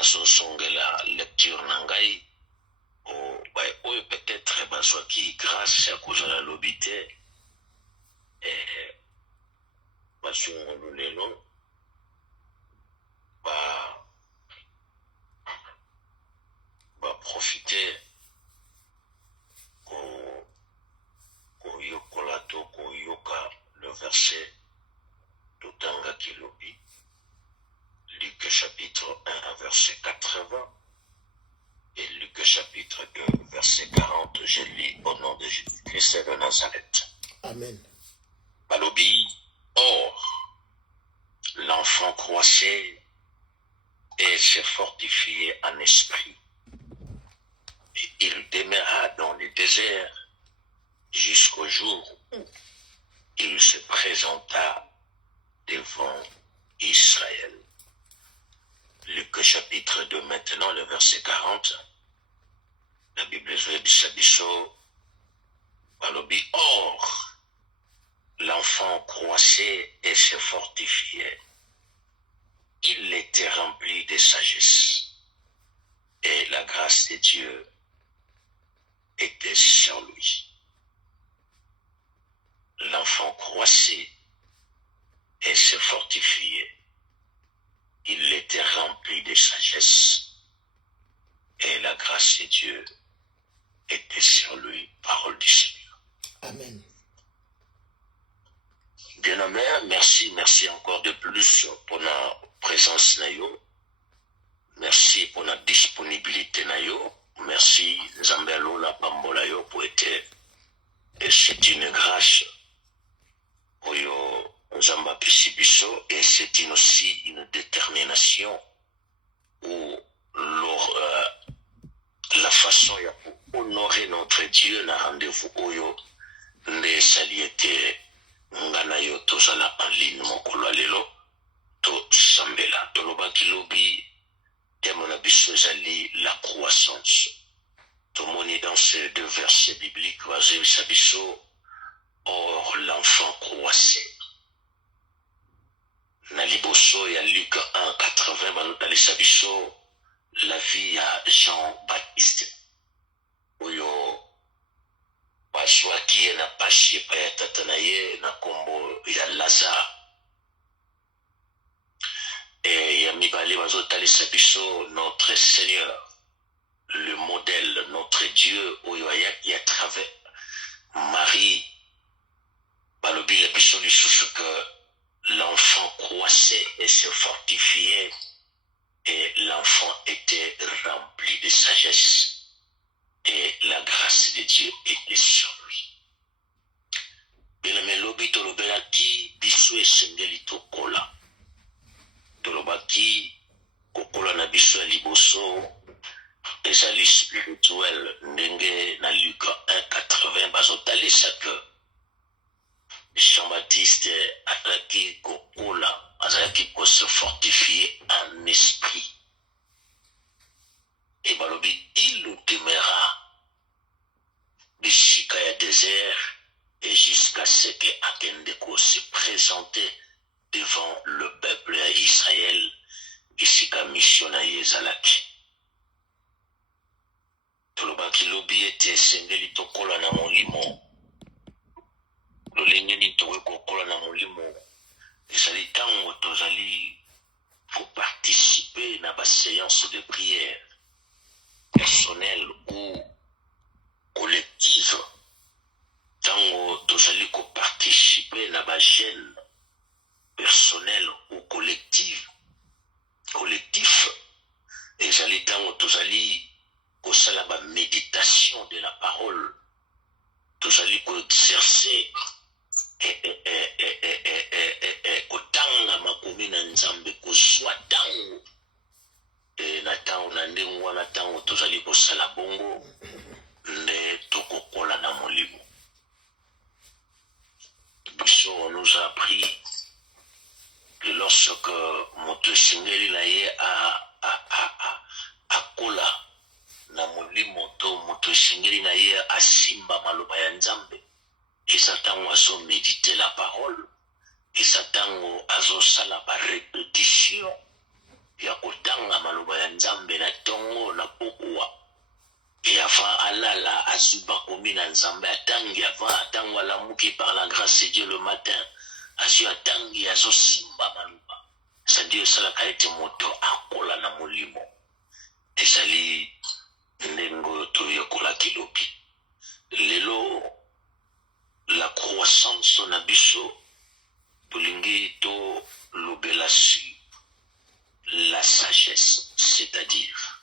la lecture nangai o peut-être soit qui grâce à cause de la lobité et lelo va profiter ko yokola to ko yoka le verset Totanga Kilobi, Luc chapitre 1 verset 80 et Luc chapitre 2 verset 40. Je lis au nom de Jésus-Christ de Nazareth. Amen. Balobi, or, l'enfant croissait et se fortifiait en esprit. Et il demeura dans le désert jusqu'au jour où il se présenta devant Israël. Luc chapitre 2 maintenant, le verset 40. La Bible dit Sabiso, Balobi, or, l'enfant croissait et se fortifiait. Il était rempli de sagesse. Et la grâce de Dieu était sur lui. L'enfant croissait et se fortifiait. Il était rempli de sagesse. Et la grâce de Dieu était sur lui. Parole du Seigneur. Amen. Bien-aimé, merci encore de plus pour la présence nayo. Merci pour la disponibilité nayo. Merci Zambelo la Pambola yo pour être. Et c'est une grâce pour yo Zamba Pisibiso et c'est aussi une détermination où la façon pour honorer notre Dieu na rendez-vous oyo ne saliete ngana yo tozala en ligne mokolo lelo to sambela to lobaki lobi temona biso ezali la croissance. To moni dans ces deux versets bibliques wazebisa biso or l'enfant croissait. Na liboso ya Luc 1:80 banotalisa biso la vie ya Jean-Baptiste oyo bazwaki ye na pasi epai ya tata na ye na nkombo ya Lazare. Et ya mibale bazotalisa biso notre Seigneur, le modèle, notre Dieu oyo ayaki à travers Marie. Balobi la biso lisusu que l'enfant croissait et se fortifiait et l'enfant était rempli de sagesse et la grâce de Dieu était sur lui. Bien-aimé lobi tolobelaki biso esengeli tokola. Tolobaki kokola na biso ya liboso ezali spirituel ndenge na Luc 1:80 bazotalisa que Jean-Baptiste azalaki kokola, azalaki ko se fortifier en esprit. Et balobi, il demeura de Shikaya désert et jusqu'à ce que Akendeko se présente devant le peuple d'Israël, Ishika mission na Yezalaki. Tolobaki lobi ete sengeli tokola na molimo. Lolengeni towe kokola na molimo. Ezali tango tozali pour participer na ba séance de prière personnelle ou collective. Tango tozali ko participer na ba jeûne personnel ou collectif. Ezali tango tozali kosala ba méditation de la parole. Tozali ko exercer kotanga makomi na Nzambe kozwa tango na tango na ndenge wana tango tozali kosala bongo nde tokokola na molimo. Biso on nous a appris que lorsque moto esengeli na ye akola na molimo to moto esengeli na ye asimba maloba ya Nzambe, eza tango azo méditer la parole, eza tango azo sala ba répétition ya kotanga maloba ya Nzambe pokwa. Et avant alala asuba komina nzambe atangi avant atango alamuki par la grâce de Dieu le matin. Asu atangi azo simba maluba. C'est-à-dire cela a été moto akola na molimo. Ezali nengo toyokola kilobi. Lelo la croissance na biso bolingi to lobelasi la sagesse, c'est-à-dire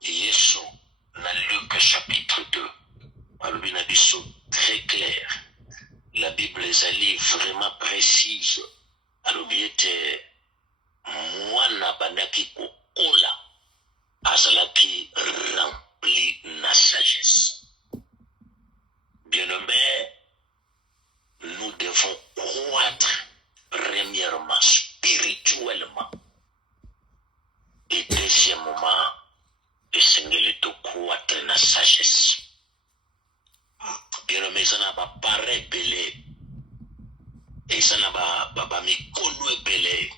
Yesu dans Luc chapitre 2 alobina biso très clair. La Bible ezali vraiment précise. Alobi ete mwana bandaki kokola azalaki rempli na sagesse. Bien-aimés, nous devons croître premièrement spirituellement et deuxièmement esengeli to croître na sagesse. Bien-aimés, ça n'a pas pareil belé et ça n'a pas mikolo ebele.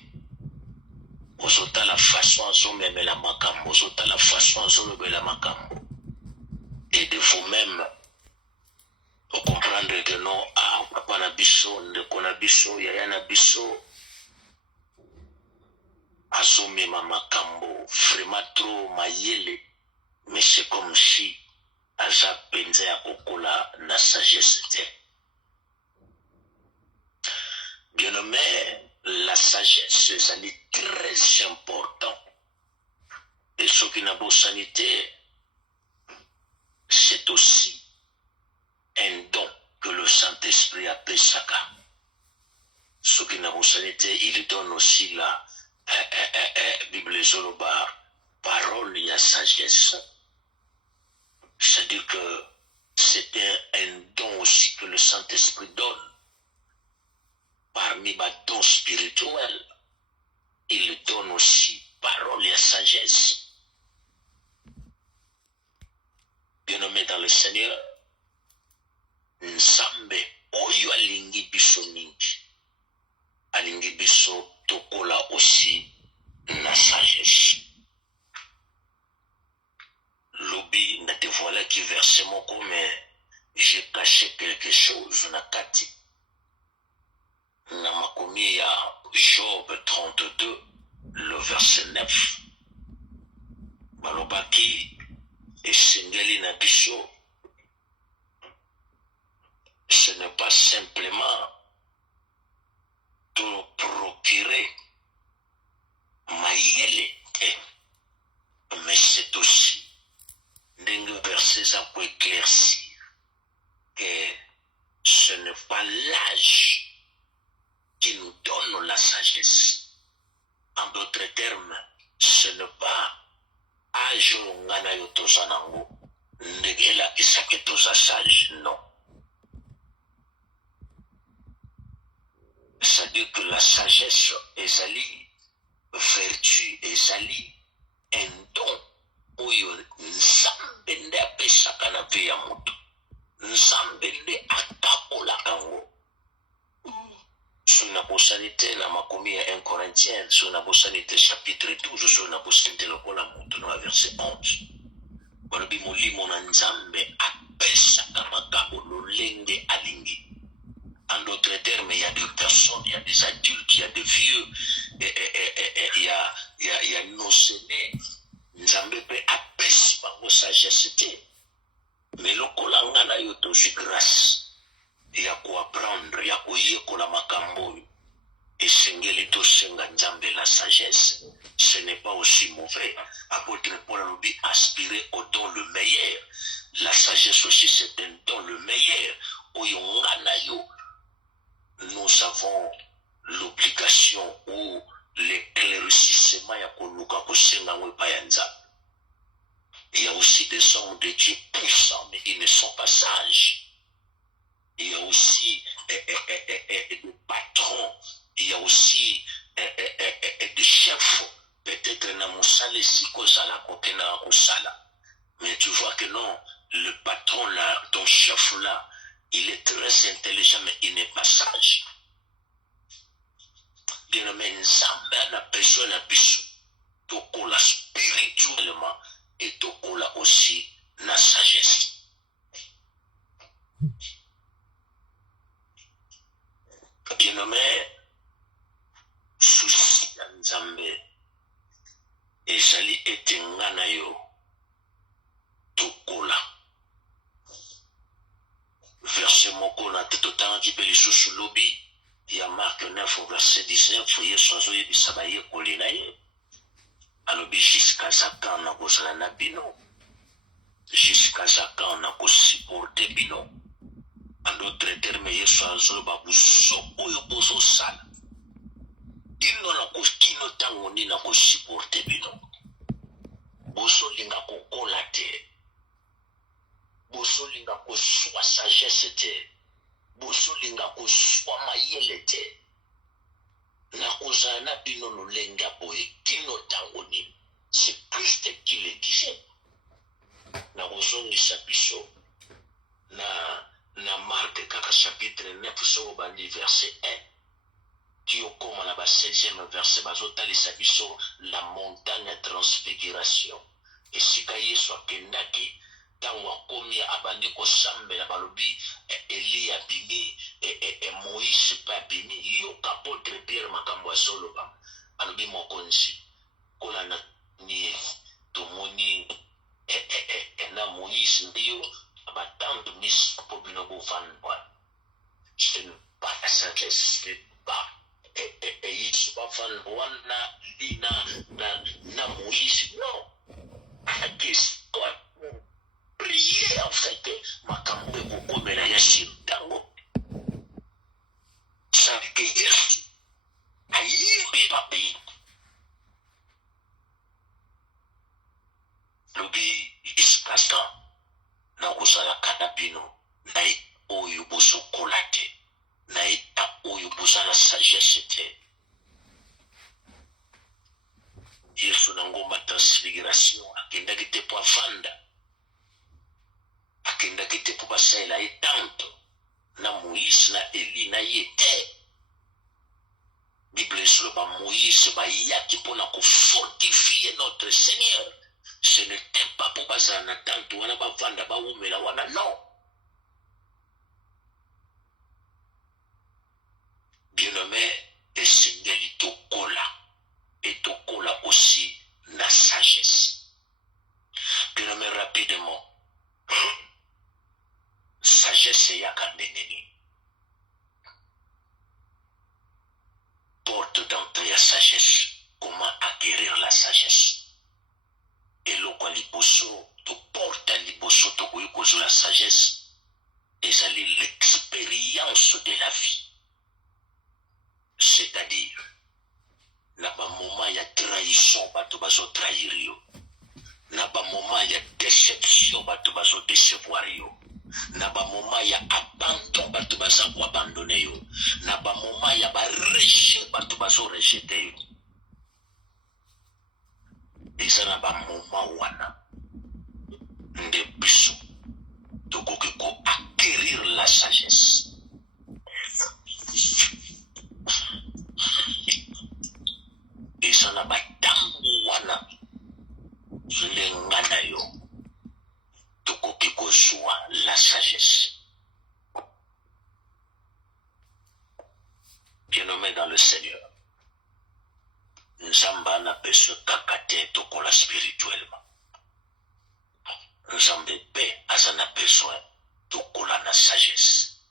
Osota la façon azomemela makambo, osota la façon azolobela makambo. Et de vous-même pour comprendre que non, ah, papa na biso, ndeko na biso, yaya na biso, azomema makambo, vraiment trop mayele, mais c'est comme si aza penza ya kokola na sagesse te. Bien-aimé, la sagesse, ça est très important. Et ce qui n'a pas sanité, c'est aussi un don que le Saint-Esprit appelle Saka. Ce qui n'a pas sanité, il donne aussi la Bible Zolobar, parole et sagesse. C'est-à-dire que c'est un don aussi que le Saint-Esprit donne. Parmi les dons spirituels, il donne aussi parole et sagesse. Bien-aimé dans le Seigneur, Nzambe oyo alingi biso mingi, alingi biso tokola aussi la sagesse. Lobi na te voilà qui verse moko, mais j'ai caché quelque chose na kati. Na makomi ya Job 32, le verset 9. Balobaki esengeli na biso, ce n'est pas simplement de procurer mayele, mais c'est aussi d'un verset pour éclaircir que ce n'est pas l'âge qui nous donne la sagesse. En d'autres termes, ce n'est pas âge ngana yo tozanango ndegela isake toza sage, non. C'est-à-dire que la sagesse ezali vertu, ezali un don oyo nzambe nde apesaka na pe ya moto, nzambe nde atakolaka ngo. Sur la bosanité, la makomi à 1 Corinthiens, sur la bosanité chapitre 12, sur la bosanité le kola moutouno à verset 11. Wanabi molimo na nzambe apesa kamakabo lolenge alingi. En d'autres termes, il y a des personnes, il y a des adultes, il y a des vieux, il y a nos aînés. Nzambe pe apesi bango sagesse te. Mais le kola ngana yo toji grâce. Ya kuapprendre, ya kuyekola makambo esengeli tosenga nzambe la sagesse. Ce n'est pas aussi mauvais. Apôtre Paul nous dit aspirer au don le meilleur. La sagesse aussi c'est un don le meilleur. Oyonganayo, nous avons l'obligation ou l'éclaircissement ya koluka kosenga wepa ya nzambe. Il y a aussi des hommes de Dieu puissants mais ils ne sont pas sages. Il y a aussi des patrons, il y a aussi des chefs, peut-être na musale siko sala kote na osala. Mais tu vois que non, le patron là, ton chef là, il est très intelligent mais il n'est pas sage. Bien aimé, nzambe na besoin na biso tokola spirituellement et tokola aussi la sagesse. Bien-aimé, souci ya Nzambe ezali ete nga na yo tokola. Verset moko na te totangi mpe lisusu lobi ya Mark 9 verset 19 Yesu azoyebisa bayekoli na ye alobi jusqu'à Satan na kozala na bino, jusqu'à Satan na kosiporte bino. En d'autres termes, Yesu azoloba buso oyo bozosala kino na kino ntango nini na kosiporte bino, bozolinga kokola te, bozolinga kozwa sagesse te, bozolinga kozwa mayele te, na kozala na bino lolenge ya boye kino ntango nini. C'est Christ qui le disait. Na kozongisa biso na Marc kaka chapitre 9 soko bandi verset 1 ti okoma na ba 16e verset bazotalisa biso la montagne transfiguration, esika Yesu akendaki ntango akomi abandi kosambela balobi Eli abimi Moïse mpe abimi. Yoka apotre Pierre makambo azoloba alobi mokonzi kola na ni tomoni na Moïse ndio abatando mis po bino bovandwa. Ce n'est pas la sagesse, ce n'est pas Yesu bavandwa na Moïse, non. Akistoire prier en fait makambo ekokomela ya sintango savike Yesu ayimbi babi lobi iskasta na kozalaka na bino na oyo bozokola te, na eta oyo bozala sagesse te. Yesu na ngomba transfiguration akendaki te po avanda, akendaki te po basalela ye tanto na Moïse na Eli na ye te. Bible esoloba Moïse bayaki mpona kofortifie notre Seigneur. Ce n'était pas pour bazala na tanto wana bavanda baumela wana, non. Bien-aimé, esengeli tokola et tokola aussi la sagesse. Bien-aimé, rapidement, sagesse yaka ndenge. Porte d'entrée à sagesse. Comment acquérir la sagesse? Et loko liboso, to porte liboso to koyokozo la sagesse. Et c'est l'expérience de la vie. C'est-à-dire, na ba moment ya trahison bato bazo trahir yo, na ba moment ya déception bato bazo décevoir yo, na ba moment ya abandon bato baza ko abandonner yo, na ba moment ya ba rejet bato bazo rejeter yo. Eza na ba moment wana nde biso tokoki ko acquérir la sagesse. Eza na batango wana ndenga na yo tokoki kozwa la sagesse. Bien-aimé dans le Seigneur, Nzamba na besoin kakate tokola spirituellement. Nzambe pe azana besoin tokola na sagesse.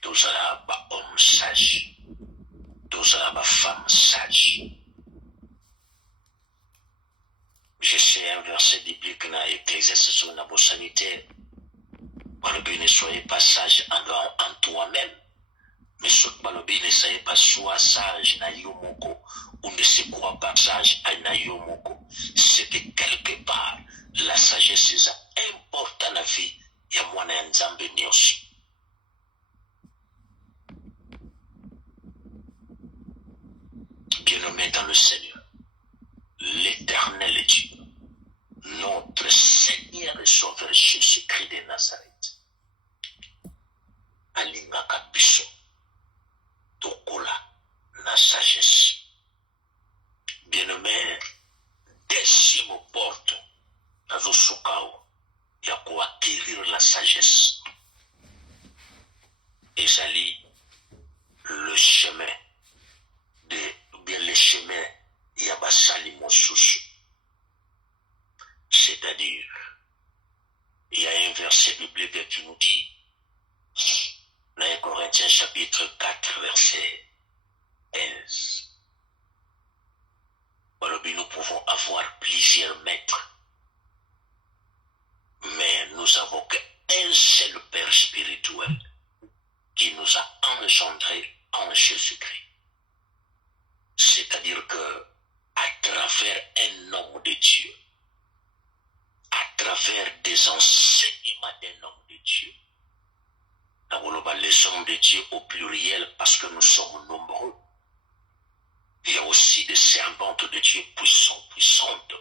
Tozala ba homme sage, tozala ba femme sage. Je sais un verset biblique dans Ecclésiaste sur la sanitaire. Ne soyez pas sage en toi-même, mais ne soyez pas soit sage na yomoko, ou ne se croit pas sage na yomoko. C'est que quelque part, la sagesse est importante dans la vie. Il y a moins d'un Nzambe nyonso. Bien-aimé dans le Seigneur, l'Éternel Dieu, notre Seigneur et Sauveur Jésus-Christ de Nazareth, alingaka biso tokola na sagesse. ezali le chemin ou bien le chemin ya basali mosusu. C'est-à-dire, il y a un verset biblique qui nous dit, dans 1 Corinthiens chapitre 4, verset 11, nous pouvons avoir plusieurs maîtres, mais nous avons qu'un seul Père spirituel qui nous a engendrés en Jésus-Christ. C'est-à-dire que, à travers un homme de Dieu, à travers des enseignements d'un homme de Dieu, les hommes de Dieu au pluriel parce que nous sommes nombreux. Il y a aussi des servantes de Dieu puissantes,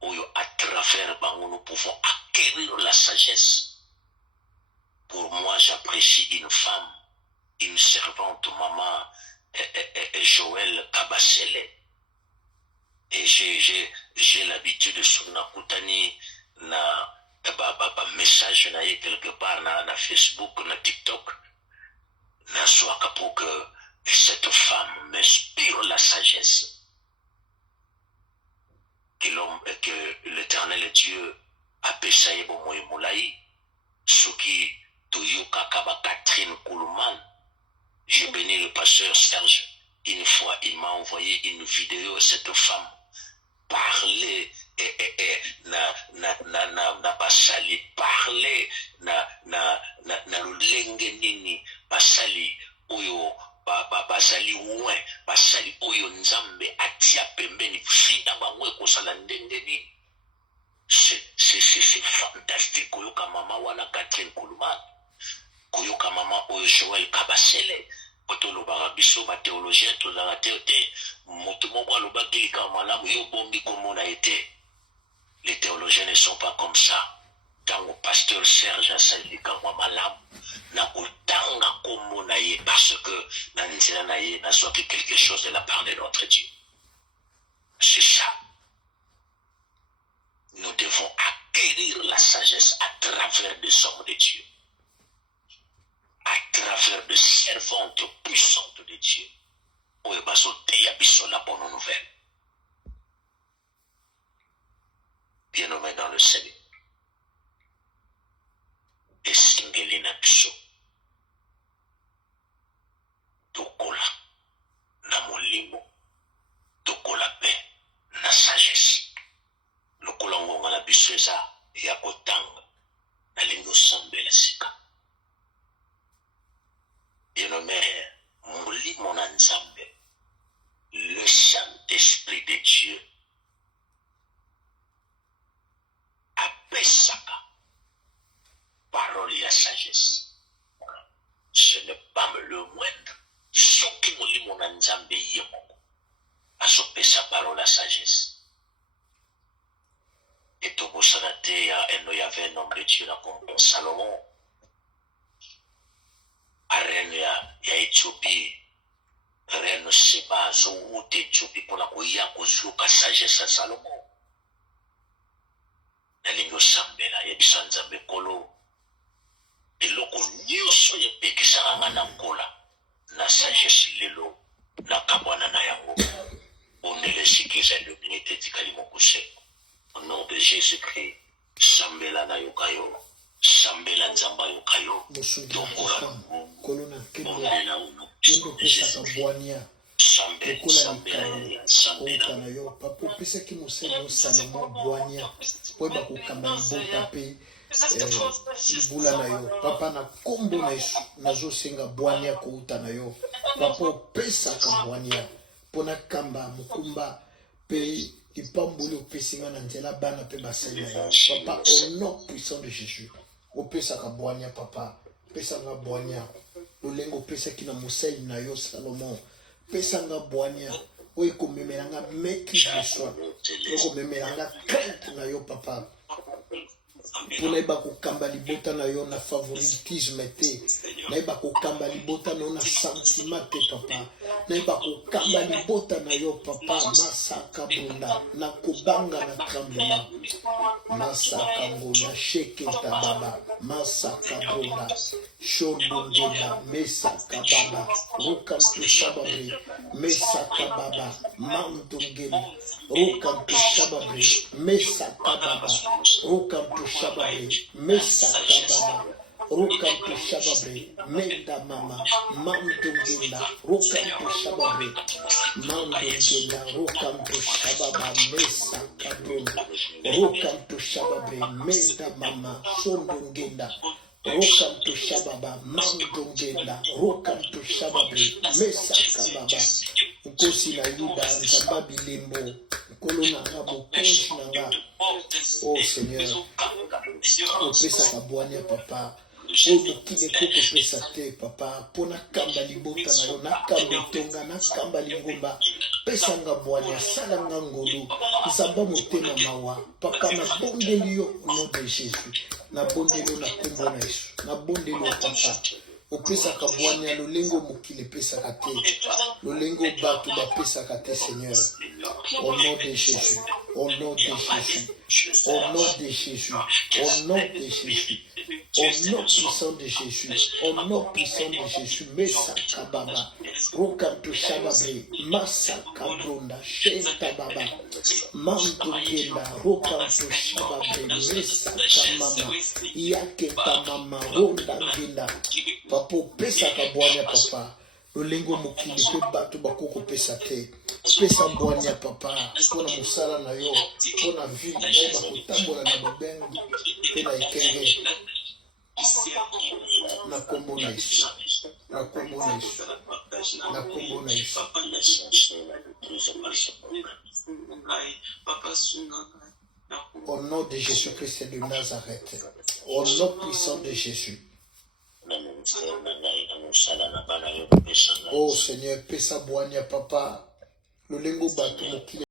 où à travers nous pouvons acquérir la sagesse. Pour moi, j'apprécie une femme, une servante, maman Joël Kabasele. Et j'ai l'habitude de Sunakutani na message na quelque part na Facebook, na TikTok. Na soaka pour que cette femme m'inspire la sagesse. Que l'Éternel Dieu a pessaye bon moulaï. Ce qui Toyoka Kaba Catherine Koulouman. J'ai béni le pasteur Serge. Une fois, il m'a envoyé une vidéo, cette femme parler na basali parler na lulenge nini basali oyo basali ouin basali oyo nzambe atia pembeni fina bangwe kosala ndenge nini. C'est fantastique. Koyoka mama wana Catherine Koulouman, koyoka mama oyo Joël Kabasele. Otolo barabiso ba théologien to la théoté motumo ba loba kilika malamu yo bombi comme on a été. Les théologiens ne sont pas comme ça. Dans le pasteur Serge a sali comme malamu na utanga comme on a été parce que na nzela na ye na soit quelque chose de la part de notre Dieu. C'est ça. Nous devons acquérir la sagesse à travers des hommes de Dieu, à travers des servantes puissantes de Dieu. Où est la bonne nouvelle. Bien-aimé dans le Seigneur. Et Singelina Biso. Tokola. Na molimo. Tokola paix. Na sagesse. Lokola ngonga la biso eza ya kotanga. Na lingo sambela sika. Bien-aimé, molimo na nzambe, le Saint-Esprit de Dieu apesaka parole ya sagesse. Ce n'est pas le moindre. Soki molimo na nzambe ye moko asopesa parole ya sagesse. Et au Bossanate, il y avait un homme de Dieu comme Salomon. À Reine ya Éthiopie, Reine Seba, Zout Éthiopie, pour la koya kozuka sagesse à Salomon. Nalingo Sambela, Yebisan Zambe Kolo. Et loko nyuso ye pekisanga na Angola. Na sagesse lelo, na kabwana na yango. On est les sikiza l'humilité d'Ikalimokuse. Au nom de Jésus-Christ, Sambela na yokayo, Sambela nzamba yokayo, Dongola, Kolona Sambela Nendo pesa kabwania Sambela na yo papo pesa ki moselo Salomon bwania Pweba kukamba libota pe Ibula na yo papa na kombo na zo senga bwania kouta na yo papo pesa kabwania pona kamba mukumba pe ipambuli opesinga na nzela bana pe basali na yo papa au nom puissant de Jésus opesa kabwania papa pesa nga bwania Olengo pesa kina moseli na yo Salomon pesa nga bwania oyo komemelanga maîtrise de soi oyo komemelanga crainte na yo papa mpona yeba kokamba libota na yo na favoritisme te nayeba kokamba libota na yo na sentiment te papa nayeba kokamba libota na yo papa masaka bunda na kobanga na tremblement masaka ngona sheketa baba masaka bunda shondongena mesaka baba rukamtushababre mesaka baba mandongena rukamtushababre mesaka baba rukamtushababre mesaka baba rukamtu shababre menda mama mandongena rukamtu shababre mandongena rukamtu shababa mesa kabron rukamtu shababre menda mama sondongena rukamtu shababa mandongena rukamtu shababre mesa kababa nkosi na yuda nzamba bilembo nkolo nanga bokonzi nanga oh Seigneur opesaka bwanya papa oyo mokili ekokopesa te papa mpona kamba libota na yo nakamba etonga nakamba lingomba pesanga bwanya salanga ngolu nzamba motema mawa papa nabondeli yo au nom de Jésus nabondeli yo na kombo na Yesu nabondeli yo papa opesaka bwanya lolengo mokili epesaka te lolengo bato bapesaka te Seigneur au nom de Jésus au nom de Jésus au nom de Jésus au nom de Jésus au nom puissant de Jésus, au nom puissant de Jésus, Mesaka Baba, Rokanto Shababre, Masaka Bronda, Shenta Baba, Mandokenda, Rokanto Shababre, Mesaka Mama, Yaketa Mama, Ronda Genda, Papa, Pesaka Bwanya Papa, Lolengo Mokili, Pe Bato Bakoko Pesate, Pesa Bwanya Papa, Pona Musala na yo, Pona Vie, Naiba Kotambola na Babengi, Pena Ikenge, na kombo na Yesu na kombo na Yesu na kombo na Yesu au nom de Jésus-Christ de Nazareth au nom puissant de Jésus oh Seigneur pesa bwanya papa lolengo bato mokili